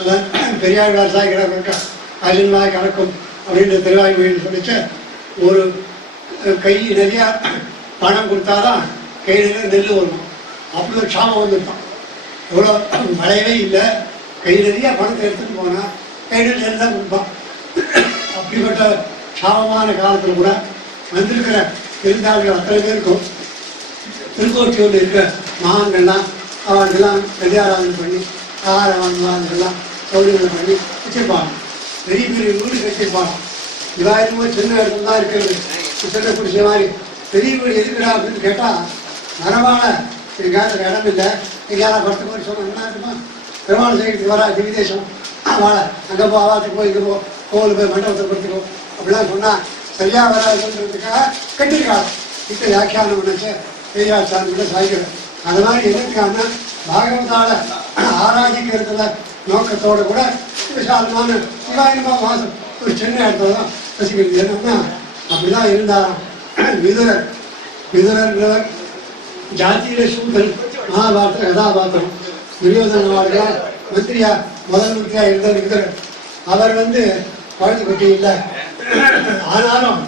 அதான் பெரியாழ்வார் சாய்கிறார் அஜன்மாய் கணக்கும் அப்படின்ற திருவாய்மொழின்னு சொல்லிச்சு. ஒரு கை நிறையா பணம் கொடுத்தாதான் கை நிறைய நெல் வரணும். அப்படி ஒரு க்ஷாமம் வந்துருப்பான். எவ்வளோ மழையவே இல்லை, கை நிறையா பணத்தை எடுத்துகிட்டு போனால் கையில் நெல் தான் கொடுப்பான். அப்படிப்பட்ட க்ஷாமமான காலத்தில் கூட வந்திருக்கிற இருந்தார்கள் அத்தனை பேருக்கும் திருக்கோட்டியூரில் இருக்கிற மகான்கள்லாம் அவர்களெல்லாம் கல்யாணம் பண்ணி ஆகாரவான்கள்லாம் சௌகரியங்கள் பண்ணி வச்சிருப்பாங்க. பெரிய பெரிய வீடு கட்டிருப்பாங்க. இவாயிரமோ சின்ன இடத்துல தான் இருக்கிறது, சின்ன குடிசை மாதிரி. பெரிய வீடு எதுக்குடா அப்படின்னு கேட்டால் மரவாழ எங்கேயாவது இடம் இல்லை, எங்கேயாவது படத்துக்கு போய் சொன்னால் என்ன இருக்குமா, பெருமாள் செய்கிறதுக்கு வரா திவிதேசம் வாழ அங்கே போ, அவாத்துக்கு போய் இது போ, கோவில் போய் மண்டபத்தை படுத்துக்கோ அப்படிலாம் சொன்னால் சரியாக வராதுன்றதுக்காக கட்டிருக்காங்க. இப்போ வியாக்கியானம் பண்ணச்ச பெரியாச்சாரங்களை சாய்க்கிறேன். அது மாதிரி எதுக்கான பாகவதால ஆராதிக்கிறதுல நோக்கத்தோடு கூட விசாலமான சிவாயிரமா மாதம் ஒரு சின்ன இடத்துல தான் வசிக்கிறது. என்னன்னா அப்படிதான் இருந்தாராம் விதுரர். விதுரர் ஜாத்தியில சூதன் மகாபாரத கதாபாத்திரம். துரியோதன வாழ்க்கை மந்திரியா முதல் மந்திரியா இருந்தார் விதுரர். அவர் பழுத்து கொட்டி இல்லை, ஆனாலும்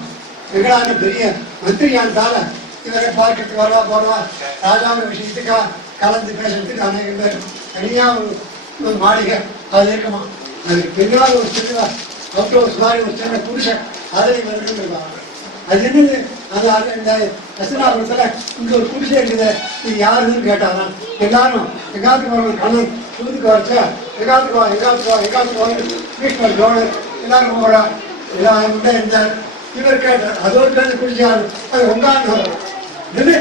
எங்களான பெரிய மந்திரியானதால இவரை பார்க்கறதுக்கு வரவா போறவா ராஜாவின் விஷயத்துக்கா கலந்து பேசுறதுக்கு அநேகம் பேர் தனியாக ஒரு மாளிகை அது இருக்குமா. அதுக்கு பின்னால் ஒரு சின்ன அவுட் ஹவுஸ் மாதிரி ஒரு சின்ன புருஷன் அதை வருகிறாங்க. அது என்னது, அது இந்த ரசனாபுரத்தில் இங்கே ஒரு புருஷன் இருக்குது, இது யாருன்னு கேட்டாதான் எல்லாரும் எங்காத்துக்கு வரணும் கண்ணன் சூதுக்கு வச்சா எங்காத்துக்கு வா எங்காத்துக்கு வா எங்காத்துக்கு வா பீஷ்மர் கவர்னர் எல்லாரும் போகிறா எல்லாம் இருந்தார். இவர் கேட்டார் அதோடு கேட்டு குடிச்சாரு அது உங்கான்னு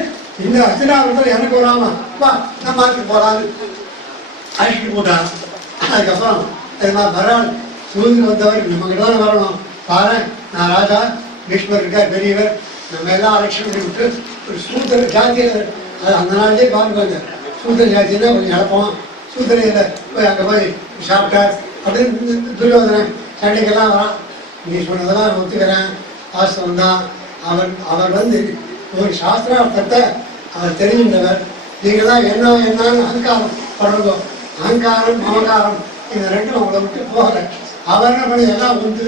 இந்த அர்ச்சனாபுரத்தில் எனக்கு வராமா வா நம்ம ஆற்றுக்கு போகலான்னு அழைச்சிட்டு போட்டார். அதுக்கப்புறம் பரவாயில்ல சூதுக்கு வந்தவர் நம்ம கிட்ட தான் வரணும், பாரு நான் ராஜா, பீஷ்மர் இருக்கார் பெரியவர், நம்ம எல்லாம் அலட்சியம் பண்ணி விட்டு ஒரு சூத்திர ஜாத்தியில் அது அந்த நாள்லேயே பாருங்க சூத்திர ஜாத்தியில் கொஞ்சம் இழப்போம். சூத்திரையில் போய் அங்கே போய் சாப்பிட்டார் அப்படின்னு துரியோதனன் சண்டைக்கெல்லாம் வரான். நீ சொன்னதெல்லாம் நான் ஒத்துக்கிறேன், வாஸ்தவம் தான். அவர் ஒரு சாஸ்திரார்த்தத்தை அவர் தெரிகின்றவர். நீங்கள் தான் என்னன்னு அகங்காரம் படுறதோ, அகங்காரம் மமகாரம் இந்த ரெண்டும் அவங்கள விட்டு போகலை. அவர் என்ன பண்ணி எல்லாம் ஒன்று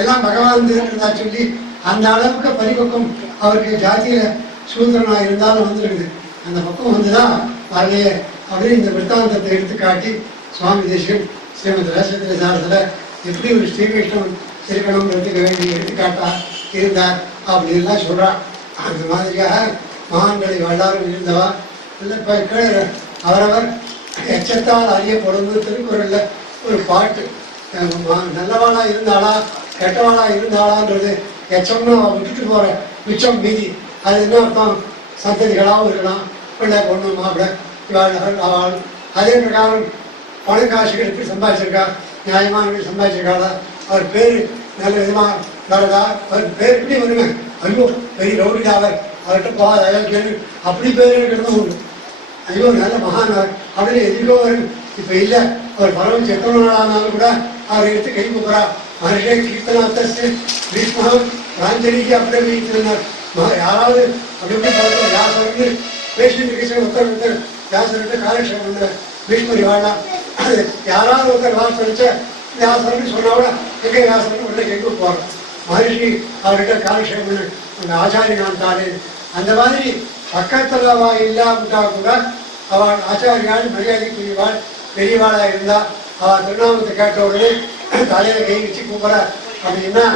எல்லாம் பகவான் இருந்தா சொல்லி அந்த அளவுக்கு பரிபக்கம் அவருக்கு ஜாத்தியில சூத்திரனாக இருந்தாலும் வந்துருக்குது. அந்த பக்கம் வந்துதான் வரலையே அப்படின்னு இந்த விற்த்தாந்தத்தை எடுத்து காட்டி சுவாமி தேசிகன் ஸ்ரீமத் ரசத்திர சாரத்தில் எப்படி ஒரு ஸ்ரீகிருஷ்ணன் இருக்கணும்ன்றதுக்கு வேண்டி எடுத்துக்காட்டா இருந்தார் அப்படின்லாம் சொல்றான். அந்த மாதிரியாக மகான்களை வல்லாரும் இருந்தவா இல்லை. இப்போ கீழே அவரவர் எச்சத்தால் அறியப்படும் திருக்குறள்ல ஒரு பாட்டு, நல்லவாளா இருந்தாளா கெட்டவாளா இருந்தாளான்றது எச்சம்னா விட்டுட்டு போற மிச்சம் மீதி. அது என்ன அர்த்தம், சந்ததிகளாகவும் இருக்கலாம், பிள்ளை பொண்ணு மாப்பிள்ளை இவாள் அவள். அதே பிரகாரம் பணக்காசுகள் எப்படி சம்பாதிச்சிருக்கா, நியாயமாக சம்பாதிச்சிருக்காளா, அவர் பேர் நல்ல விதமாக வரதா, அவர் பேர் எப்படி வருவேன், ஐயோ பெரிய ரவுடிடாவர் அவர்கிட்ட போகாத அயோக்கியன்னு அப்படி பேர் இருக்கிறதும் உண்டு. ஐயோ நல்ல மகானவர் அப்படின்னு எதிர்கோ வரும். இப்போ இல்லை, அவர் பரவச்சு எத்தனை நாள் ஆனாலும் கூட அவர் எடுத்து கை கூப்பிட்றா. மனுஷே கீர்த்தனாத்தஸ்து பீஷ்மா ராஞ்சலிக்கு அப்படியே வீட்டினார். யாராவது அப்படி எப்படி பார்த்து வியாசர்னு பேசிட்டு இருக்க ஒருத்தர் வியாசர்கிட்ட காலக்ஷேபம் பண்ண பீஷ்மரி வாழலாம். அது யாராவது ஒருத்தர் வாசம் வச்ச வியாசர்னு சொன்னாவோட எங்கே வியாசர்னு உடனே கை கூப்பிடுவாங்க. மகரிஷி அவர்கிட்ட காலக்ஷேபம் பண்ண அந்த ஆச்சாரியான் தானே. அந்த மாதிரி பக்கத்தில் இல்லாமட்டா கூட அவள் ஆச்சாரியால் மரியாதைக்குரியவாள் பெரியவாளாக இருந்தா அவள் திருநாமத்தை கேட்ட உடனே தலையில கை வச்சு கூப்பிட அப்படின்னா